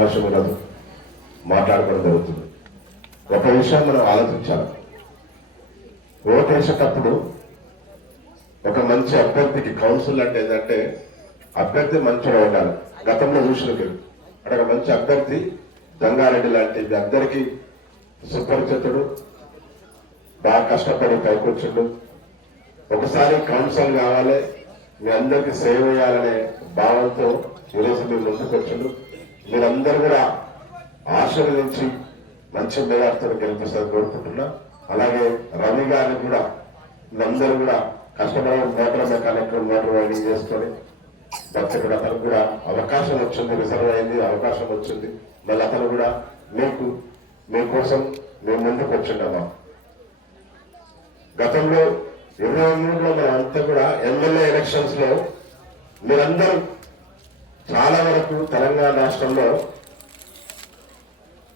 భాష మనం మాట్లాడుకోవడం జరుగుతుంది. ఒక విషయం మనం ఆలోచించాలి. ఓటేసేటప్పుడు ఒక మంచి అభ్యర్థికి కౌన్సిల్ అంటే ఏంటంటే అభ్యర్థి మంచిగా ఉండాలి. గతంలో చూసిన అక్కడ ఒక మంచి అభ్యర్థి జంగారెడ్డి లాంటి అందరికీ సుపరిచితుడు బాగా కష్టపడి పైకొచ్చుడు. ఒకసారి కౌన్సిల్ కావాలి మీ అందరికి సేవ చేయాలనే భావంతో ఈరోజు మీరు ముందుకు వచ్చిండు మీరందరూ కూడా ఆశీర్వదించి మంచి మేధార్తో గెలిపిస్తారు కోరుకుంటున్నా. అలాగే రవి గారిని కూడా మీరందరూ కూడా కష్టపడే మోటార్ మెకానిక్ మోటార్ వైడింగ్ చేసుకొని దర్శకుడు అతను కూడా అవకాశం వచ్చింది రిజర్వ్ అయింది అవకాశం వచ్చింది. మళ్ళీ అతను కూడా మీకు మీకోసం మేము ముందుకు వచ్చిండమా గతంలో ఇరవై మూడులో మనం అంతా కూడా ఎమ్మెల్యే ఎలక్షన్స్లో మీరందరూ చాలా వరకు తెలంగాణ రాష్ట్రంలో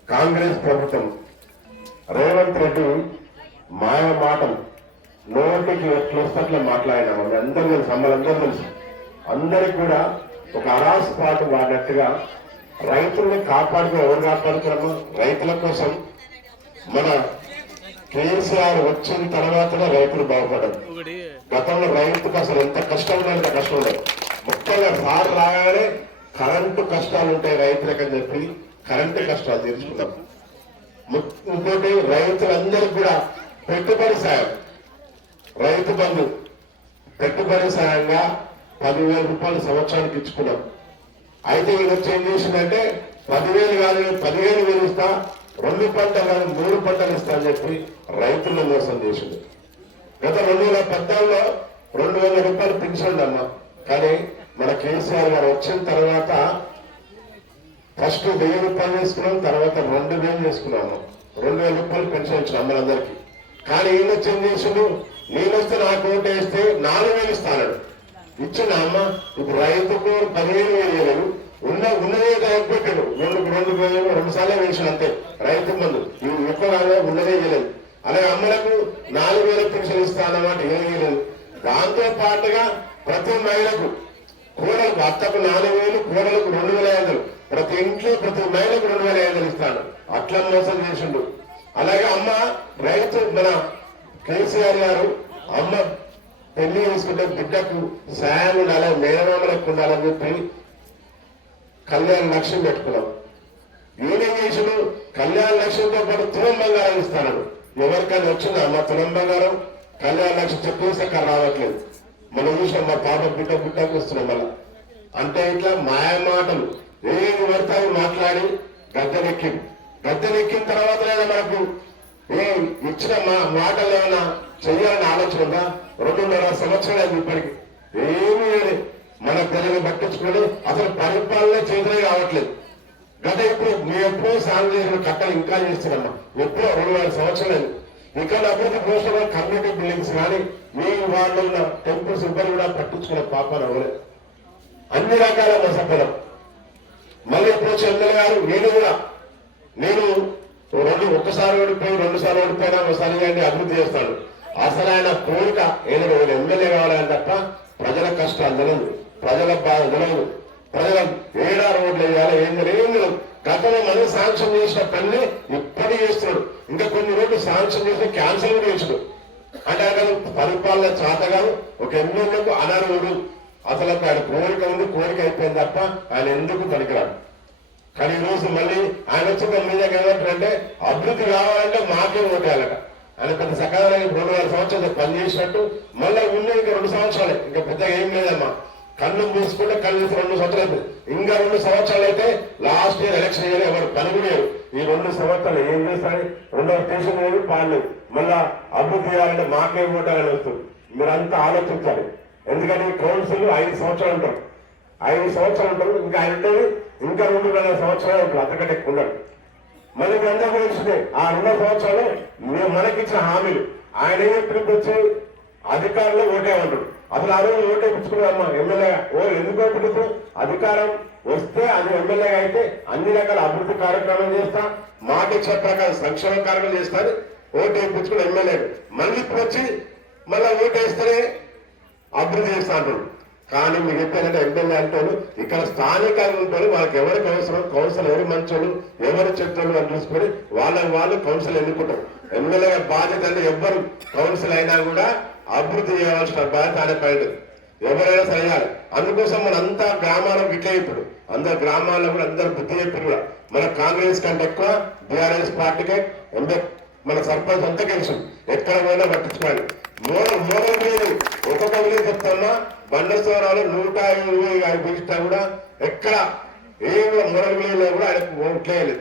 కాంగ్రెస్ ప్రభుత్వం రేవంత్ రెడ్డి మాయ మాటలు నోటికి ఎట్లా వస్తే అట్లా మాట్లాడినాము మీ అందరూ తెలుసు అమ్మలందరూ తెలుసు. అందరికి కూడా ఒక అరాస్ పాట వాడినట్టుగా రైతుల్ని కాపాడుకుని ఎవరు కాపాడుతున్నాము రైతుల కోసం మన కేసీఆర్ వచ్చిన తర్వాతనే రైతులు బాగుపడ్డారు. గతంలో రైతుకు అసలు ఎంత కష్టం ఉండదు అంత కష్టం ఉండదు. ముఖ్యంగా సార్ రాగానే కరెంటు కష్టాలు ఉంటాయి రైతులకని చెప్పి కరెంటు కష్టాలు తీర్చుకున్నాం ఇంకోటి రైతులందరికీ కూడా పెట్టుబడి సాయం. రైతు బంధు పెట్టుబడి సాయంగా పదివేల రూపాయలు సంవత్సరానికి ఇచ్చుకున్నాం. అయితే ఇది ఏం చేసిందంటే పదివేలు కాదు పదివేలు వేలు ఇస్తా రెండు పంటలు కాదు మూడు పంటలు ఇస్తా అని చెప్పి రైతులను మోసం చేసింది. గత రెండు వేల పద్నాలుగులో రెండు వేల రూపాయలు పెన్షన్ అమ్మ కానీ మన కేసీఆర్ గారు వచ్చిన తర్వాత ఫస్ట్ వెయ్యి రూపాయలు వేసుకున్నాం తర్వాత రెండు వేలు చేసుకున్నాము రెండు వేల రూపాయలు పెన్షన్ ఇచ్చిన అమ్మలందరికీ కానీ ఈయన వచ్చి చేసిండు? నేను వస్తే నాకు ఓటు వేస్తే నాలుగు వేలు ఇస్తానడు. ఇచ్చిన అమ్మ? ఇప్పుడు రైతుకు పదిహేను వేలు వేయలేదు. ఉన్న ఉన్నదే పెట్టాడు. రెండు రెండు వేలు రెండు సార్లు వేసిన అంతే. రైతు మందు. ఇవి ఎక్కువ ఉన్నదే చేయలేదు అలాగే అమ్మలకు నాలుగు వేల పెన్షన్ ఇస్తానమాట ఏం చేయలేదు దాంతో పాటుగా ప్రతి మహిళకు కూరలకు అత్తకు నాలుగు వేలు కూరలకు రెండు వేల ఐదు ప్రతి ఇంట్లో ప్రతి మహిళకు రెండు వేల ఐదు ఇస్తాడు. అట్లా మోసం చేసిండు. అలాగే అమ్మ రైతు మన కేసీఆర్ గారు అమ్మ పెళ్ళి చేసుకుంటే బిడ్డకు సాయం ఉండాలి మేనమామలకు ఉండాలని చెప్పి కళ్యాణ లక్ష్యం పెట్టుకున్నాం. యూనియన్ చేసిన కళ్యాణ లక్ష్యంతో పాటు తులం బంగారం ఇస్తాడు. ఎవరికైనా వచ్చిందా? మా తులం బంగారం? కళ్యాణ లక్ష్యం చెప్పేసి అక్కడ రావట్లేదు. మనం చూసాం మా పాప బిడ్డ బిడ్డకు వస్తున్నాం మళ్ళా. అంటే ఇట్లా మాయ మాటలు ఏమి పడతాయి మాట్లాడి గద్దెనెక్కింది గద్దెనెక్కిన తర్వాత లేదా మనకు ఏ ఇచ్చిన మా మాటలు ఏమైనా చెయ్యాలని ఆలోచన ఉందా? రెండున్నర సంవత్సరాలు ఇప్పటికి. ఏమీ లేదు. మన ప్రజలు పట్టించుకొని అసలు పరిపాలన చేతులే కావట్లేదు. గత ఇప్పుడు మీ ఎప్పుడో సాగు చేసిన కట్టలు ఇంకా చేస్తున్నామ్మా ఎప్పుడో రెండు వేల సంవత్సరాలు ఇంకా అభివృద్ధి కోసం కమ్యూనిటీ బిల్డింగ్స్ కానీ మీ వాళ్ళు ఉన్న టెంపుల్స్ ఇద్దరు కూడా పట్టించుకునే పాపాలు అవ్వలేదు అన్ని రకాల అసఫలం మళ్ళీ ఇప్పుడు వచ్చి గారు? నేను కూడా. నేను రెండు ఒక్కసారి ఓడిపోయి రెండు సార్లు ఓడిపోయినా ఒకసారి కానీ అభివృద్ధి చేస్తాడు. అసలు ఆయన కోరిక ఏదో ఒక ఎమ్మెల్యే కావాలని తప్ప ప్రజల కష్టాలు తెలియదు ప్రజల బాధ తెలియదు ప్రజల ఏడా రోడ్లు వేయాలి ఏం తెలియదు గతంలో మళ్ళీ శాంక్షన్ చేసిన పని ఇప్పటికీ చేస్తున్నాడు. ఇంకా కొన్ని రోడ్లు శాంక్షన్ చేసి క్యాన్సిల్ కూడా చేసినాడు అంటే ఆయన పరిపాలన చాతగాను ఒక ఎన్నోళ్ళకు అనర్హుడు అసలు ఆయన కోరిక ఉంది కోరిక అయిపోయింది తప్ప ఆయన ఎందుకు పనికిరాడు? కానీ ఈరోజు రోజు మళ్ళీ ఆయన వచ్చి మన మీద ఏమంటారంటే అభివృద్ధి కావాలంటే మాకే ఓటేయాలట. ఆయన పెద్ద సకాలంగా రెండు వేల సంవత్సరాలు పనిచేసినట్టు మళ్ళీ ఉన్న ఇంకా రెండు సంవత్సరాలే. ఇంకా పెద్దగా ఏం లేదమ్మా. కళ్ళు మూసుకుంటే కళ్ళు రెండు సంవత్సరాలు. ఇంకా రెండు సంవత్సరాలు అయితే లాస్ట్ ఇయర్ ఎలక్షన్ ఇయర్ ఎవరు కనుగొనేరు ఈ రెండు సంవత్సరాలు ఏం చేస్తారు? రెండో స్టేషన్ లేదు పాడలేదు మళ్ళా అభివృద్ధి చేయాలంటే మాకే ఓటాలని వస్తుంది. మీరంతా ఆలోచించాలి. ఎందుకంటే కౌన్సిల్ ఐదు సంవత్సరాలు ఉంటారు. ఐదు సంవత్సరాలు ఉంటారు. ఇంకా ఆయన ఉండేది ఇంకా రెండు వేల సంవత్సరాలు ఉంటారు. అంతకంటే ఎక్కువ ఉండడు మళ్ళీ మీరు అందరూ తెలిసిందే ఆ రెండు సంవత్సరాలు మేము మనకిచ్చిన హామీలు. ఆయన ఏ చెప్పినప్పుడు వచ్చి అధికారంలో ఉంటారు అసలు ఆ రోజు ఓటే పుచ్చుకున్నామ్మా ఎమ్మెల్యే. ఓ ఎందుకో ఓటు అధికారం వస్తే అది ఎమ్మెల్యేగా అయితే అన్ని రకాల అభివృద్ధి కార్యక్రమాలు చేస్తా మాట ఇచ్చిన ప్రకారం సంక్షేమ కార్యక్రమాలు చేస్తారు ఓటు వేయించుకుని ఎమ్మెల్యే. మళ్ళీ ఇప్పుడు వచ్చి మళ్ళీ ఓటు వేస్తేనే అభివృద్ధి చేస్తాను కానీ మీకు చెప్పారంటే ఎమ్మెల్యే అంటారు ఇక్కడ స్థానికంగా ఉంటారు వాళ్ళకి ఎవరికి అవసరం కౌన్సిల్ ఎవరు మంచోళ్ళు ఎవరు చెప్తాడు అని చూసుకొని వాళ్ళకి వాళ్ళు కౌన్సిల్ ఎన్నుకుంటారు. ఎమ్మెల్యే బాధ్యత అంటే ఎవ్వరు కౌన్సిల్ అయినా కూడా అభివృద్ధి చేయవలసిన బాధ్యత ఆయన పైన ఎవరైనా సరే అందుకోసం మన అంతా గ్రామాలకు ఇట్లే ఇప్పుడు. అందరు గ్రామాల్లో కూడా అందరు బుద్ధి చెప్పారు కూడా. మన కాంగ్రెస్ కంటే ఎక్కువ బీఆర్ఎస్ పార్టీకే ఎంపీ మన సర్పంచ్ అంతా గెలిచి ఎక్కడ పోయినా పట్టించుకోండి మూల మూల లేదు ఒక్కొక్క విలేజ్ చెప్తామా? బండస్తోరాలు నూట ఇరవై ఐదు పిలిచినా కూడా ఎక్కడ? ఏ మూలం విలేజ్లో కూడా ఆయనకు ఓట్లేదు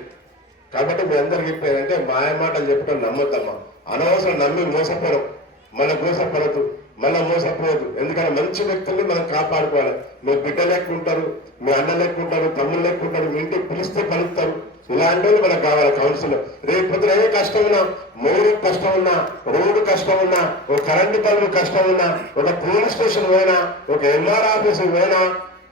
కాబట్టి మీ అందరికి చెప్పేదంటే మాయ మాటలు చెప్పడం నమ్మద్దమ్మా. అనవసరం నమ్మి మోసపోరు. మన మోసపడదు మన మోసపోదు ఎందుకంటే మంచి వ్యక్తుల్ని మనం కాపాడుకోవాలి. మీ బిడ్డ లెక్క ఉంటారు మీ అన్న లెక్క ఉంటారు తమ్ముళ్ళు లెక్క మీ ఇంటికి పిలిస్తే పలుకుతారు. ఇలాంటి వాళ్ళు మనకు కావాలి కౌన్సిల్ రేపు పొద్దున ఏ కష్టం ఉన్నా మోరు కష్టం ఉన్నా రోడ్డు కష్టం ఉన్నా ఒక కరెంటు పనులు కష్టం ఉన్నా ఒక పోలీస్ స్టేషన్ పోయినా ఒక ఎన్ఆర్ ఆఫీస్ పోయినా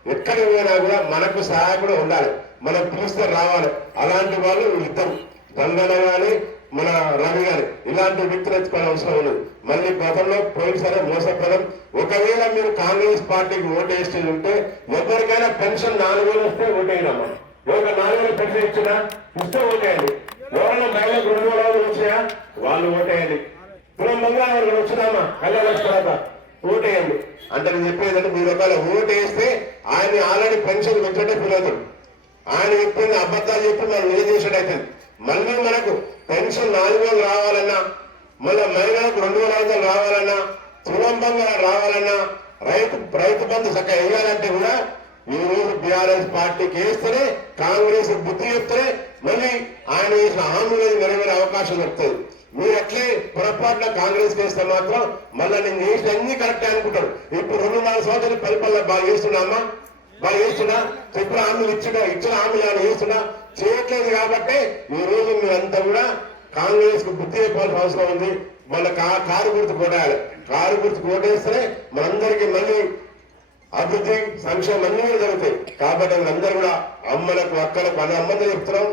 ఎక్కడికి పోయినా కూడా మనకు సహాయకుడు ఉండాలి. మనం పిలిస్తే రావాలి. అలాంటి వాళ్ళు ఇద్దరు గంగన కానీ మన రవి గారు ఇలాంటి వ్యక్తులు ఎత్తుకోవాల్సిన అవసరం లేదు. మళ్ళీ గతంలో పోయినసారి మోసపడం ఒకవేళ మీరు కాంగ్రెస్ పార్టీకి ఓటు వేసి ఉంటే ఎవరికైనా పెన్షన్ నాలుగు వేలు వస్తే ఓటేయడమ్మా ఎవరికి నాలుగు వేలు పెన్షన్ ఇచ్చినా ఇస్తే ఓటేయండి. ఎవరైనా మహిళలకు రెండు వేల వచ్చినా వాళ్ళు ఓటేయండి. కులం బంగారం వచ్చినామా కళ్యాణ తర్వాత ఓటేయండి. అంటే నేను చెప్పేది అంటే మీరు ఒకవేళ ఓటు వేస్తే ఆయన ఆల్రెడీ పెన్షన్ పెట్టే ఫీల్ అవుతాడు ఆయన చెప్పింది అబద్ధాలు చెప్పి మనం ఏం చేసాడైతే మళ్ళీ మనకు పెన్షన్ నాలుగు వేలు రావాలన్నా మళ్ళీ మహిళలకు రెండు వేల ఐదు వందలు రావాలన్నా తులం బంగారం రావాలన్నా రైతు రైతు బంధు చక్కగా వేయాలంటే కూడా ఈ రోజు బీఆర్ఎస్ పార్టీకి వేస్తేనే కాంగ్రెస్ బుద్ధి చెప్తేనే మళ్ళీ ఆయన వేసిన హామీలు నెరవేరే అవకాశం దొరుకుతుంది. మీరు అట్లే పొరపాటున కాంగ్రెస్ చేస్తే మాత్రం మళ్ళీ నేను చేసిన అన్ని కరెక్ట్ అనుకుంటారు. ఇప్పుడు రెండు నాలుగు సంవత్సరాలు పరిపాలన బాగా చేస్తున్నామా బాగా చేస్తున్నా. చెప్పిన హామీలు ఇచ్చిన ఇచ్చిన హామీలు ఆయన చేస్తున్నా? చేయట్లేదు కాబట్టి ఈ రోజు మీరంతా కూడా కాంగ్రెస్కు బుద్ధి చెప్పాల్సిన అవసరం ఉంది. మన కారు గుర్తు కొట్టాలి. కారు గుర్తు కొట్టేస్తే మనందరికీ మళ్ళీ అభివృద్ధి సంక్షేమం అన్ని కూడా జరుగుతాయి. కాబట్టి అందరూ కూడా అమ్మలకు అక్కలకు అన్న అమ్మందరూ చెప్తున్నాం.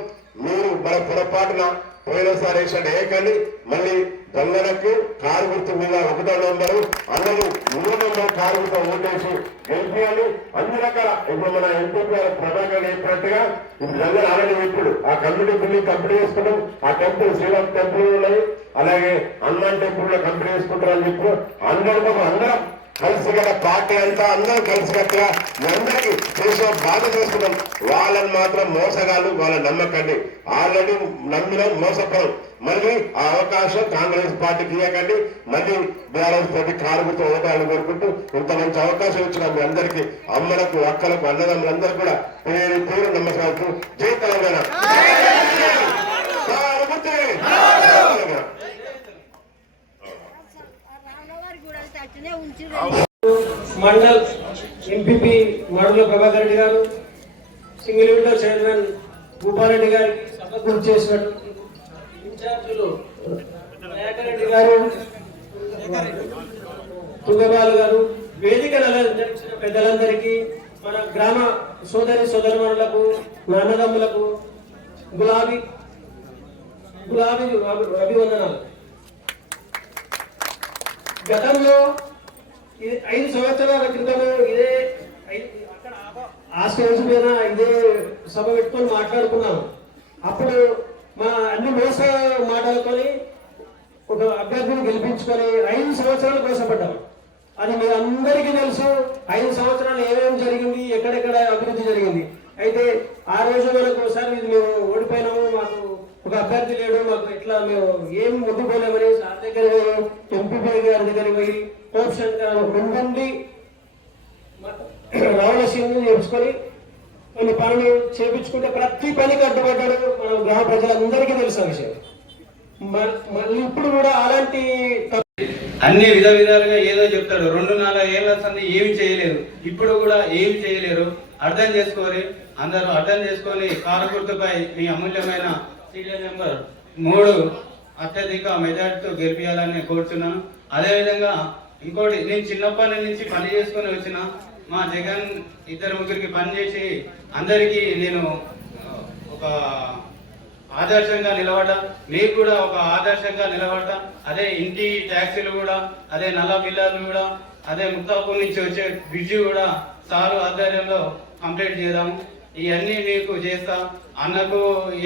మీరు మన పొరపాటున పోయినసారి వేసినట్టు ఏకండి మళ్ళీ దొంగలకు కారు గుర్తు మీద ఒకటో నంబరు అన్నలు మూడో నంబర్ కారు గుర్తు ఓటేసి గెలిపియాలి. అన్ని రకాల ఇప్పుడు మన ఎంపీ గారు ప్రభాకర్ చెప్పినట్టుగా ఇప్పుడు దొంగలు ఆల్రెడీ ఇప్పుడు ఆ కమ్యూనిటీ బిల్డింగ్ కంపెనీ చేసుకుంటాం. ఆ టెంపుల్ శ్రీరామ్ టెంపుల్ ఉన్నాయి. అలాగే హనుమాన్ టెంపుల్ కంపెనీ చేసుకుంటారు అని చెప్పి అందరం అందరం కలిసిగల పార్టీ అంతా అందరం కలిసికట్టుగా అందరికీ చేసిన బాధ చేసుకున్నాం. వాళ్ళని మాత్రం మోసగాళ్ళు వాళ్ళని నమ్మకండి. ఆల్రెడీ నమ్మిన మోసపోం మళ్ళీ ఆ అవకాశం కాంగ్రెస్ పార్టీకి ఇవ్వకండి మళ్ళీ బీఆర్ఎస్ పార్టీ కారుగుతో ఓటాలు కోరుకుంటూ ఇంత మంచి అవకాశం ఇచ్చిన మీ అందరికీ అమ్మలకు అక్కలకు అన్నదమ్ములందరూ కూడా పేరు పేరు నమ్మకాలకు జై తెలంగాణ. మండల్ ఎంపీపీ మాడుల ప్రభాకర్ రెడ్డి గారు సింగిల్ విండో చైర్మన్ భూపారెడ్డి గారికి సభ గుర్తు చేసినట్టు ఇన్ఛార్జీలు రెడ్డి గారు తుంగబాలు గారు వేదికలు అలంకరించిన పెద్దలందరికీ మన గ్రామ సోదరి సోదరులకు నాన్నదమ్ములకు గులాబీ గులాబీ అభి- అభివందనాలు. గతంలో ఐదు సంవత్సరాల క్రితం ఇదే ఆ- స్టేజ్ మీద ఇదే సభ పెట్టుకొని మాట్లాడుకున్నాం అప్పుడు మా అన్ని మోస మాటలతోని ఒక అభ్యర్థిని గెలిపించుకొని ఐదు సంవత్సరాలు మోసపడ్డాం. అది మీ అందరికీ తెలుసు ఐదు సంవత్సరాలు ఏమేమి జరిగింది ఎక్కడెక్కడ అభివృద్ధి జరిగింది. అయితే ఆ రోజు మనకు ఒకసారి మేము ఓడిపోయినాము మాకు ఒక అభ్యర్థి లేడు మాకు ఇట్లా మేము ఏం ముట్టుకోలేమని సార్ దగ్గర ఎంపీపీ గారి దగ్గర పోయి కోప్షన్ ముందుండి రావలసింది నేర్చుకొని కొన్ని పనులు చేపించుకుంటే ప్రతి పనికి అడ్డుపడ్డాడు మన గ్రామ ప్రజలందరికీ తెలుసు విషయం. మళ్ళీ ఇప్పుడు కూడా అలాంటి అన్ని విధ విధాలుగా ఏదో చెప్తాడు. రెండు నాలుగు ఏళ్ళ సంది ఏమి చేయలేరు. ఇప్పుడు కూడా ఏమి చేయలేరు. అర్థం చేసుకోరి. అందరూ అర్థం చేసుకొని కారు గుర్తుపై మీ అమూల్యమైన సీరియల్ నెంబర్ మూడు అత్యధిక మెజార్టీతో గెలిపించాలని కోరుతున్నాను అదేవిధంగా ఇంకోటి నేను చిన్నప్పటి నుంచి పని చేసుకుని వచ్చిన మా జగన్ ఇద్దరు ముగ్గురికి పని చేసి అందరికీ నేను ఒక ఆదర్శంగా నిలబడ్డా. మీకు కూడా ఒక ఆదర్శంగా నిలబడ్డా. అదే ఇంటి ట్యాక్సీలు కూడా అదే నల్ల పిల్లలు కూడా అదే ముక్తాపూర్ నుంచి వచ్చే బ్రిడ్జి కూడా సారు ఆధ్వర్యంలో కంప్లీట్ చేద్దాము. ఇవన్నీ మీకు చేస్తా. అన్నకు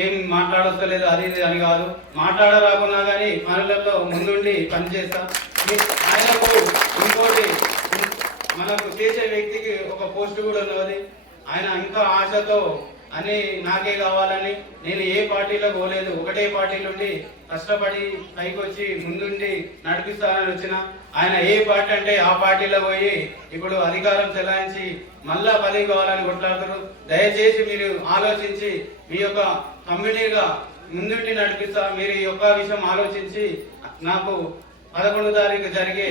ఏం మాట్లాడొస్తలేదు అది ఇది అని కాదు. మాట్లాడరాకున్నా కానీ పనులలో ముందుండి పనిచేస్తా. ఆయనకు ఇంకోటి మనకు చేసే వ్యక్తికి ఒక పోస్ట్ కూడా ఉన్నది. ఆయన ఇంకా ఆశతో అని నాకే కావాలని నేను ఏ పార్టీలో పోలేదు. ఒకటే పార్టీలుండి కష్టపడి పైకి వచ్చి ముందుండి నడిపిస్తానని వచ్చిన ఆయన ఏ పార్టీ అంటే ఆ పార్టీలో పోయి ఇప్పుడు అధికారం చెలాయించి మళ్ళా పదవి కావాలని కొట్లాడుతారు. దయచేసి మీరు ఆలోచించి మీ యొక్క కంపెనీగా ముందుండి నడిపిస్తా. మీరు ఈ యొక్క విషయం ఆలోచించి నాకు పదకొండు తారీఖు జరిగే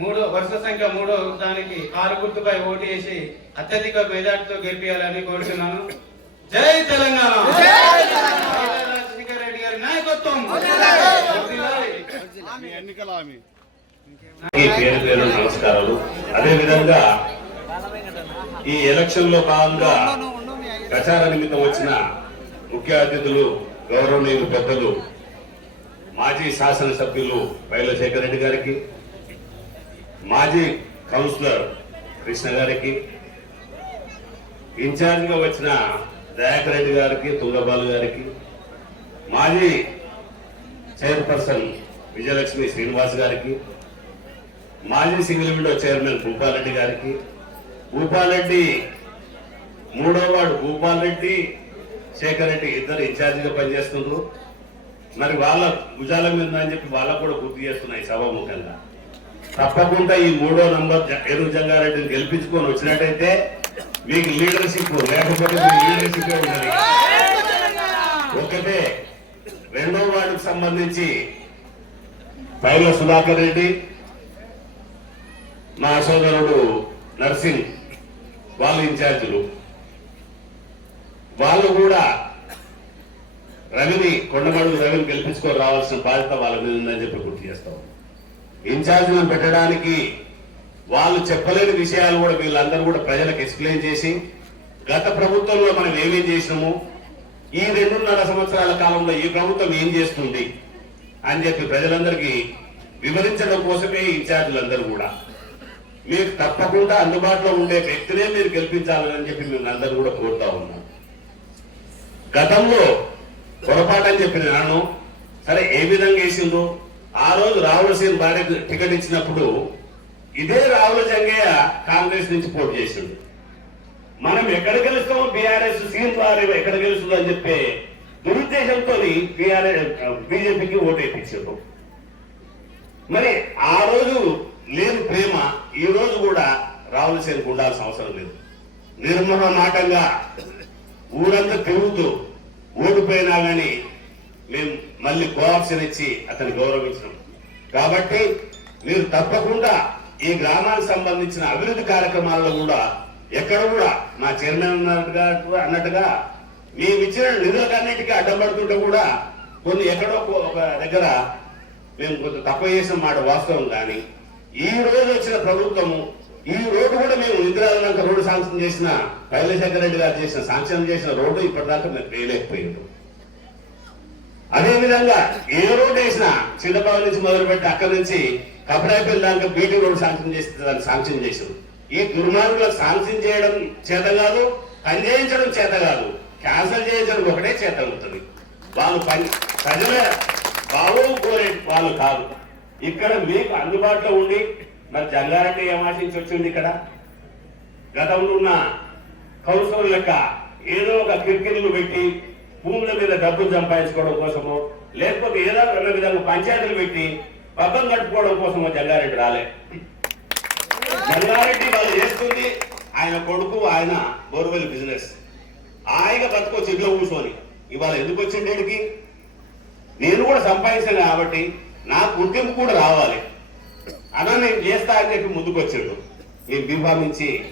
మూడో వరుస సంఖ్య మూడో దానికి కారు గుర్తుపై ఓటు వేసి అత్యధిక మెజార్టీతో గెలిపించాలని కోరుతున్నాను జై తెలంగాణ. రాజశేఖర రెడ్డి గారి నాయకత్వం. పేరు పేరు నమస్కారాలు. అదే విధంగా ఈ ఎలక్షన్లో భాగంగా ప్రచార నిమిత్తం వచ్చిన ముఖ్య అతిథులు గౌరవనీయులు పెద్దలు మాజీ శాసనసభ్యులు బైలశేఖర్ రెడ్డి గారికి మాజీ కౌన్సిలర్ కృష్ణ గారికి ఇన్ఛార్జ్గా వచ్చిన దయాకర్ రెడ్డి గారికి తుంగబాలు గారికి మాజీ చైర్పర్సన్ విజయలక్ష్మి శ్రీనివాస్ గారికి మాజీ సింగిల్ విండో చైర్మన్ భూపాలరెడ్డి గారికి భూపాలరెడ్డి మూడో వాడు భూపాలరెడ్డి శేఖర్ రెడ్డి ఇద్దరు ఇన్ఛార్జిగా పనిచేస్తున్నారు. మరి వాళ్ళ భుజాల మీద అని చెప్పి వాళ్ళకు కూడా గుర్తు చేస్తున్నాయి సభాముఖంగా. తప్పకుండా ఈ మూడో నంబర్ జ- జంగారెడ్డిని గెలిపించుకొని వచ్చినట్టయితే మీకు లీడర్షిప్ లేకపోతే లీడర్షిప్ ఉండదు. ఒకటే రెండో వార్డుకు సంబంధించి పైల సుధాకర్ రెడ్డి మా సోదరుడు నర్సింగ్ వాళ్ళు ఇన్ఛార్జీలు. వాళ్ళు కూడా రవిని కొండమడుగు రవిని గెలిపించుకొని రావాల్సిన బాధ్యత వాళ్ళ మీద ఉందని చెప్పి గుర్తు చేస్తాం ఇన్ఛార్జీలను పెట్టడానికి వాళ్ళు చెప్పలేని విషయాలు కూడా వీళ్ళందరూ కూడా ప్రజలకు ఎక్స్ప్లెయిన్ చేసి గత ప్రభుత్వంలో మనం ఏమేం చేసినాము ఈ రెండున్నర సంవత్సరాల కాలంలో ఈ ప్రభుత్వం ఏం చేస్తుంది అని చెప్పి ప్రజలందరికీ వివరించడం కోసమే ఈ ఇన్ఛార్జీలందరూ కూడా. మీకు తప్పకుండా అందుబాటులో ఉండే వ్యక్తినే మీరు గెలిపించాలని చెప్పి మేము అందరూ కూడా కోరుతా ఉన్నాం. గతంలో పొరపాటు అని చెప్పిన నేను సరే ఏ విధంగా వేసిందో ఆ రోజు రావులసీన భార్య టికెట్ ఇచ్చినప్పుడు ఇదే రావుల జంగయ్య కాంగ్రెస్ నుంచి పోటీ చేసిండు మనం ఎక్కడ గెలుస్తాం? బీఆర్ఎస్ ద్వారా వారి ఎక్కడ గెలుస్తుందో అని చెప్పి దురుద్దేశంతో బీఆర్ఎస్ బీజేపీకి ఓటు వేయించారు. మరి ఆ రోజు లేని ప్రేమ ఈ రోజు కూడా రావులసేనకు ఉండాల్సిన అవసరం లేదు. నిర్మహమాటంగా ఊరంతా తిరుగుతూ ఓడిపోయినా కానీ మేము మళ్ళీ కోఆప్షన్ ఇచ్చి అతన్ని గౌరవించినాం. కాబట్టి మీరు తప్పకుండా ఈ గ్రామానికి సంబంధించిన అభివృద్ధి కార్యక్రమాల్లో కూడా ఎక్కడ కూడా మా చైర్మన్ అన్నట్టుగా అన్నట్టుగా మేము ఇచ్చిన నిధులకన్నిటికీ అడ్డం పడుతుంటే కూడా కొన్ని ఎక్కడో ఒక దగ్గర మేము కొంత తక్కువ చేసిన మాట వాస్తవం కానీ ఈ రోజు వచ్చిన ప్రభుత్వము ఈ రోడ్డు కూడా మేము ఇందిరాలంక రోడ్డు శాంక్షన్ చేసిన పైలశేఖర రెడ్డి గారు చేసిన శాంక్షన్ చేసిన రోడ్డు ఇప్పటిదాకా మేము వేయలేకపోయింది అదేవిధంగా ఏ రోడ్డు వేసినా చిన్నపాల నుంచి మొదలుపెట్టి అక్కడి నుంచి కపడాపల్లి దాంట్లో బీటీ రోడ్ శాంక్షన్ చేస్తే దాన్ని శాంక్షన్ చేశారు. ఈ దుర్మార్గులకు శాంక్షన్ చేయడం చేత కాదు పనిచేయించడం చేత కాదు. క్యాన్సల్ చేయించడం ఒకటే చేత అవుతుంది. వాళ్ళు పని ప్రజల బాబు కోరే వాళ్ళు కాదు. ఇక్కడ మీకు అందుబాటులో ఉండి మరి జంగారెడ్డి ఏమాశించి వచ్చింది ఇక్కడ? గతంలో ఉన్న కౌన్సిలర్ లెక్క ఏదో ఒక కిరికిరిలు పెట్టి భూముల మీద డబ్బులు సంపాదించుకోవడం కోసమో లేకపోతే ఏదో ఒక విధంగా పంచాయతీలు పెట్టి పబ్బం కట్టుకోవడం కోసం జంగారెడ్డి రాలే. జంగారెడ్డి వాళ్ళు చేస్తుంది ఆయన కొడుకు ఆయన బోర్వెల్ బిజినెస్. హాయిగా బతుకొచ్చి ఇంట్లో కూర్చొని. ఇవాళ ఎందుకు వచ్చింది వీడికి? నేను కూడా సంపాదించాను కాబట్టి నాకు గుర్తింపు కూడా రావాలి. అలా నేను చేస్తా అని చెప్పి ముందుకు వచ్చాడు. నేను బీఫామించి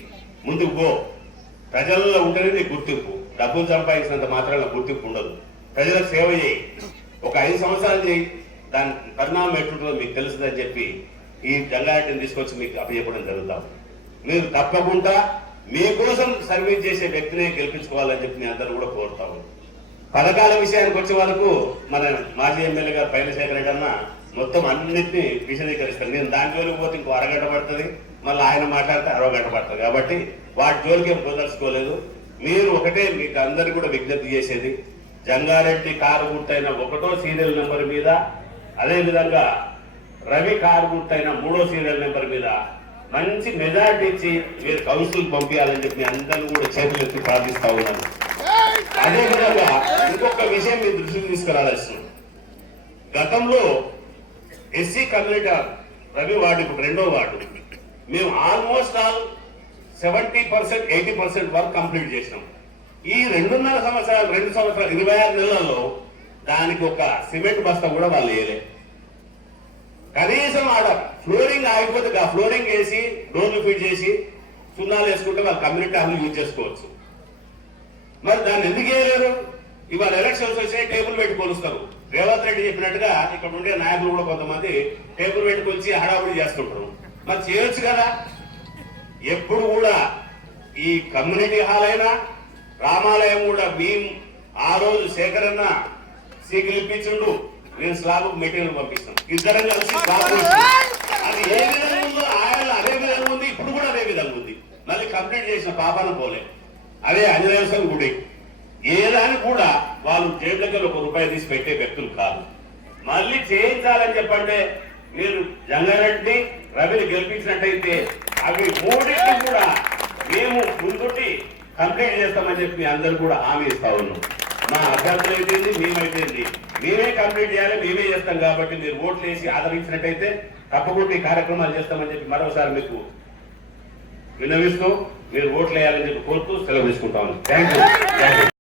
ముందుకు పో. ప్రజల్లో ఉంటేనే నీకు గుర్తింపు. డబ్బులు సంపాదించినంత మాత్రాన గుర్తింపు ఉండదు. ప్రజలకు సేవ చేయి. ఒక ఐదు సంవత్సరాలు చేయి. దాని పరిణామం ఎట్లుంటుందో మీకు తెలుస్తుందని చెప్పి ఈ జంగారెడ్డిని తీసుకొచ్చి మీకు అప్పచెప్పడం జరుగుతాం మీరు తప్పకుండా మీకోసం సర్వీస్ చేసే వ్యక్తినే గెలిపించుకోవాలని చెప్పి మీ అందరూ కూడా కోరుతాము పథకాల విషయానికి వచ్చే వరకు మన మాజీ ఎమ్మెల్యే గారు పైన శేఖర్ రెడ్డి మొత్తం అన్నింటినీ విశదీకరిస్తారు. నేను దాని జోలికి పోతే ఇంకో అరగంట పడుతుంది మళ్ళీ ఆయన మాట్లాడితే అరవగంట పడుతుంది. కాబట్టి వాటి జోలికి ఏం కుదర్చుకోలేదు. మీరు ఒకటే మీకు అందరికీ కూడా విజ్ఞప్తి చేసేది జంగారెడ్డి కారు గుర్తైన ఒకటో సీరియల్ నెంబర్ మీద అదేవిధంగా రవి కార్గుట్ అయిన మూడో సీరియల్ నెంబర్ మీద మంచి మెజార్టీ ఇచ్చి మీరు కౌన్సిల్ పంపించాలని చెప్పి అందరూ కూడా చేతులు ఎత్తి ప్రార్థిస్తా ఉన్నాను. అదేవిధంగా ఇంకొక విషయం మీ దృష్టికి తీసుకురావాల్సింది. గతంలో ఎస్సీ కమ్యూనిటీ రవి వార్డు ఇప్పుడు రెండో వార్డు మేము almost all seventy percent eighty percent work complete చేసినాం. ఈ రెండున్నర సంవత్సరాలు రెండు సంవత్సరాలు ఇరవై ఆరు నెలల్లో దానికి ఒక సిమెంట్ బస్తా కూడా వాళ్ళు వేయలే. కనీసం ఆడ ఫ్లోరింగ్ ఆగిపోతే ఆ ఫ్లోరింగ్ వేసి డోర్లు ఫిట్ చేసి సున్నాలు వేసుకుంటే వాళ్ళ కమ్యూనిటీ హాల్ యూజ్ చేసుకోవచ్చు. మరి దాన్ని ఎందుకు వేయలేరు? ఇవాళ ఎలక్షన్స్ వచ్చాయి టేబుల్ పెట్టి కొలుస్తారు. రేవంత్ రెడ్డి చెప్పినట్టుగా ఇక్కడ ఉండే నాయకులు కూడా కొంతమంది టేబుల్ పెట్టి కొలిచి హడావుడి చేస్తుంటారు. మరి చేయొచ్చు కదా? ఎప్పుడు కూడా ఈ కమ్యూనిటీ హాల్ అయినా రామాలయం కూడా మేము ఆ రోజు సేకరణ సీకులు ఇప్పించుండు నేను స్లాబ్ మెటీరియల్ పంపిస్తాం ఇద్దరం కలిసి. అది ఏ విధంగా ఉందో ఆయన అదే విధంగా ఉంది ఇప్పుడు కూడా అదే విధంగా ఉంది. మళ్ళీ కంప్లీట్ చేసిన పాపాన పోలే. అదే స్వామి గుడి. ఏదాని కూడా వాళ్ళు జేబు దగ్గర ఒక రూపాయి తీసి పెట్టే వ్యక్తులు కాదు. మళ్ళీ చేయించాలని చెప్పంటే మీరు జంగారెడ్డి రవిని గెలిపించినట్టయితే అవి మూడింటిని కూడా మేము ముందుండి కంప్లీట్ చేస్తామని చెప్పి అందరు కూడా హామీ ఇస్తా ఉన్నాం. మా అభ్యర్థులు అయితేంది మేమైతేంది. మేమే కంప్లీట్ చేయాలి మేమే చేస్తాం కాబట్టి మీరు ఓట్లు వేసి ఆదరించినట్టయితే తప్పకుండా ఈ కార్యక్రమాలు చేస్తామని చెప్పి మరోసారి మీకు విన్నవిస్తూ మీరు ఓట్లు వేయాలని చెప్పి కోరుతూ సెలవు తీసుకుంటాము థ్యాంక్ యూ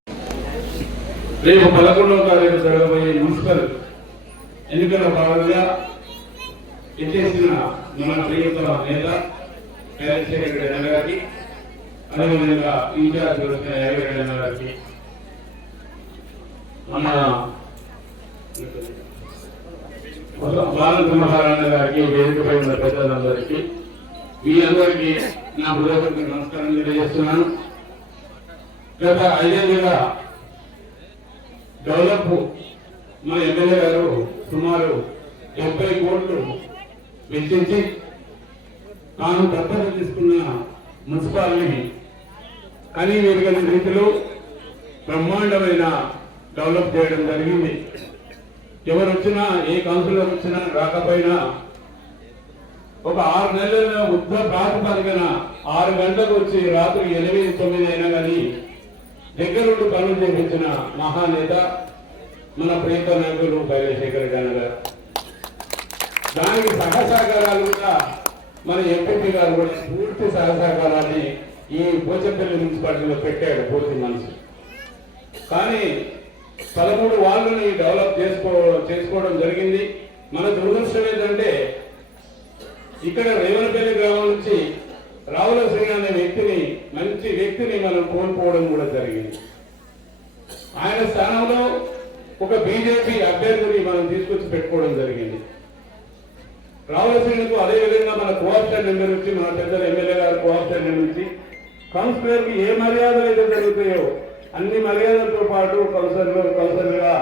రేపు పదకొండవ తారీఖు జరగబోయే మున్సిపల్ ఎన్నికల భాగంగా ఎత్తేసిన మన ప్రియతమ నేత చంద్రశేఖర్ రెడ్డి గారికి అదేవిధంగా ఇన్ఛార్జ్ వచ్చిన గారికి మన బాలన్ గారికి వేదికపై ఉన్న పెద్దలందరికీ మీ అందరికీ నా హృదయపూర్వక నమస్కారం తెలియజేస్తున్నాను. గత ఐదేళ్ళుగా డెవలప్ మన ఎమ్మెల్యే గారు సుమారు డెబ్బై కోట్లు వెచ్చించి తాను దత్తత తీసుకున్న మున్సిపాలిటీ కానీ వెరగని రీతిలో బ్రహ్మాండమైన డెవలప్ చేయడం జరిగింది. ఎవరు వచ్చినా ఏ కౌన్సిలర్ వచ్చినా రాకపోయినా ఒక ఆరు నెలల యుద్ధ ప్రాతిపదికన ఆరు గంటలకు వచ్చి రాత్రి ఎనిమిది తొమ్మిది అయినా కానీ దగ్గరుండి పనులు చేపించిన మహానేత మన ప్రియత నాయకులు బైరశేఖర గారు దానికి సహసహకారాలు కూడా మన ఎంపీ గారు కూడా పూర్తి సహసహకారాన్ని ఈ పోచంపల్లి మున్సిపాలిటీలో పెట్టాడు పూర్తి మనసు. కానీ పదమూడు వాళ్ళని డెవలప్ చేసుకో చేసుకోవడం జరిగింది. మన దురదృష్టం ఏంటంటే ఇక్కడ రేవనపల్లి గ్రామం నుంచి రావుల శ్రీ అనే వ్యక్తిని మంచి వ్యక్తిని మనం కోల్పోవడం కూడా జరిగింది. ఆయన స్థానంలో ఒక బీజేపీ అభ్యర్థిని మనం తీసుకొచ్చి పెట్టుకోవడం జరిగింది. రావుల శ్రీనికు అదే విధంగా మన కోఆప్షన్ నెంబర్ నుంచి మన పెద్దల ఎమ్మెల్యే గారు కోఆప్షన్ నెంబర్ నుంచి కౌన్సిలర్కి ఏ మర్యాదలు అయితే జరుగుతాయో అన్ని మర్యాదలతో పాటు కౌన్సిలర్ కౌన్సిలర్గా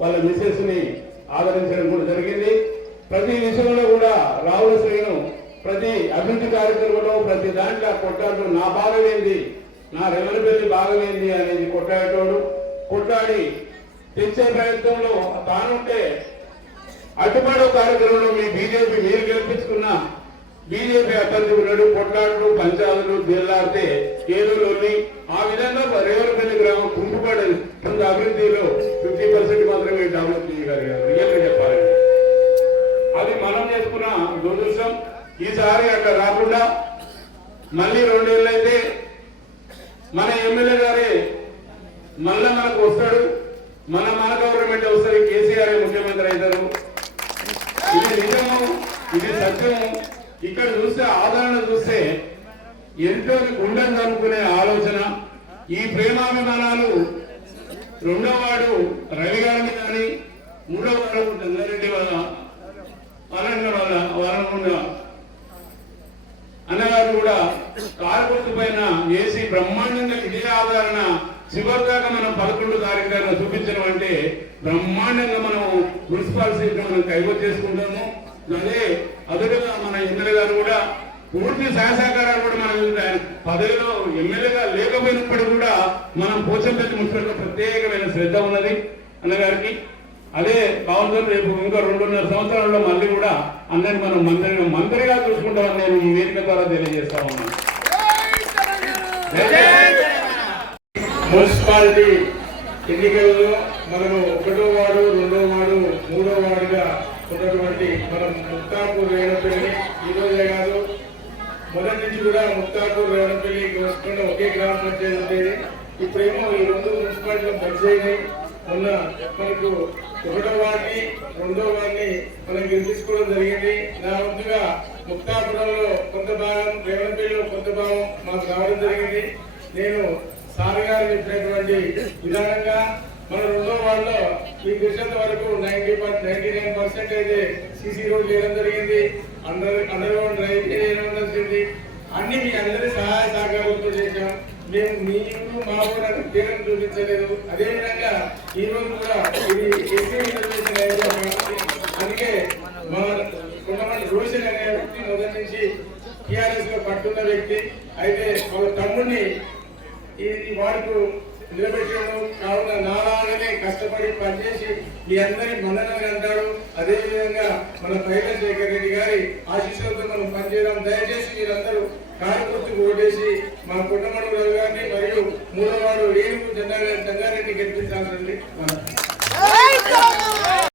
వాళ్ళ మిసెస్ని ఆదరించడం కూడా జరిగింది. ప్రతి విషయంలో కూడా రావుల శ్రీను ప్రతి అభివృద్ధి కార్యక్రమంలో ప్రతి దాంట్లో కొట్లాడటం నా భాగమేంది నా రెవెన్యూపల్లి భాగం ఏంది అనేది కొట్లాడేటోడు. కొట్లాడి తెచ్చే ప్రయత్నంలో తానుంటే అటుపడో కార్యక్రమంలో మీ బీజేపీ మీరు గెలిపించుకున్న బీజేపీ అభ్యర్థి ఉన్నాడు కొట్లాడులు పంచాయతీలు జిల్లాడితే ఏలూరులోని ఆ విధంగా రేవరపల్లి గ్రామం కుంటుపడేది. కొంత అభివృద్ధిలో ఫిఫ్టీ పర్సెంట్ మాత్రమే డెవలప్ చేయగలిగారు. రియల్గా చెప్పాలండి అది మనం చేసుకున్న దురదృష్టం. ఈసారి అక్కడ రాకుండా మళ్ళీ రెండేళ్ళు అయితే మన ఎమ్మెల్యే గారే మళ్ళా మనకు వస్తాడు. మన మన గవర్నమెంట్ వస్తుంది కేసీఆర్ ముఖ్యమంత్రి అవుతారు. ఇది నిజము ఇది సత్యము. ఇక్కడ చూస్తే ఆదరణ చూస్తే ఎంతో గుండెను అనుకునే ఆలోచన. ఈ ప్రేమాభిమానాలు రెండో వాడు రవి గారిని కానీ మూడో వాడు గంగారెడ్డి వల్ల వరంగల్ వల్ల వాళ్ళ. అన్నగారు కూడా కారు పైన వేసి బ్రహ్మాండంగా ఇదే ఆదరణ. చివరి మనం పదకొండు తారీఖున చూపించడం అంటే బ్రహ్మాండంగా మనం మున్సిపాలిటీ మనం కైవసం చేసుకుంటాము. అదే అదురుగా మన ఎమ్మెల్యే గారు కూడా పూర్తి సహాయ సహకారాలు కూడా మనం పదవిలో ఎమ్మెల్యేగా లేకపోయినప్పుడు కూడా మనం పోచంపల్లి మున్సిపల్ ప్రత్యేకమైన శ్రద్ధ ఉన్నది అన్నగారికి. అదే బాగుంటుంది రేపు ఇంకా రెండున్నర సంవత్సరాల్లో మళ్ళీ కూడా అందరిని మనం మంత్రి మంత్రిగా చూసుకుంటామని నేను ఈ వేదిక ద్వారా తెలియజేస్తా ఉన్నాను. మున్సిపాలిటీ ఎన్నికల్లో మనము ఒకటో వార్డు రెండో వార్డు మూడో వార్డుగా ఉన్నటువంటి మనం ముక్తాపూర్ రేణపల్లి ఈ రోజే కాదు మొదటి నుంచి కూడా ముక్తాపూర్ రేణపల్లి వస్తున్న ఒకే గ్రామ పంచాయతీ ఉండేది. ఇప్పుడేమో ఈ రెండు మున్సిపాలిటీలు పనిచేయని మొన్న మనకు ఒకటో వారిని రెండో వారిని మనం గెలిపించుకోవడం జరిగింది. నా ముందుగా ముక్తాపురంలో కొంత భాగం రేవణపల్లిలో కొంత భాగం మాకు రావడం జరిగింది. నేను సార్ గారు చెప్పినటువంటి విధానంగా మన రెండో వాళ్ళలో ఈ కృష్ణత వరకు నైన్టీ నైన్టీ నైన్ పర్సెంటేజ్ అయితే సీసీ రోడ్ చేయడం జరిగింది. అండర్ అండర్ గ్రౌండ్ డ్రైవ్ చేయడం జరిగింది. అన్ని మీ అందరి సహాయ సహకారాలతో చేశాం. మేము మీ మా కూడా తీరం చూపించలేదు. అదే విధంగా ఈ రోజు కూడా ఇది ఎస్సీ రిజర్వేషన్ అందుకే మా కొంతమంది రోషన్ అనే వ్యక్తి మొదటి నుంచి టిఆర్ఎస్లో పట్టున్న వ్యక్తి. అయితే వాళ్ళ తమ్ముడిని ఈ ఈ వాడుకు నిలబెట్టడం కావున నాలాగానే కష్టపడి పనిచేసి మీ అందరి మన్ననని అంటాడు అదే విధంగా మన శేఖర్ రెడ్డి గారి ఆశీస్సులతో మనం పనిచేయడం. దయచేసి మీరందరూ కార్యకర్తకు ఓటేసి మా కుటుంబం గారిని మరియు మూడవారు వాడు ఏనుగు జెండా జంగారెడ్డి గెలిపించాలండి మనం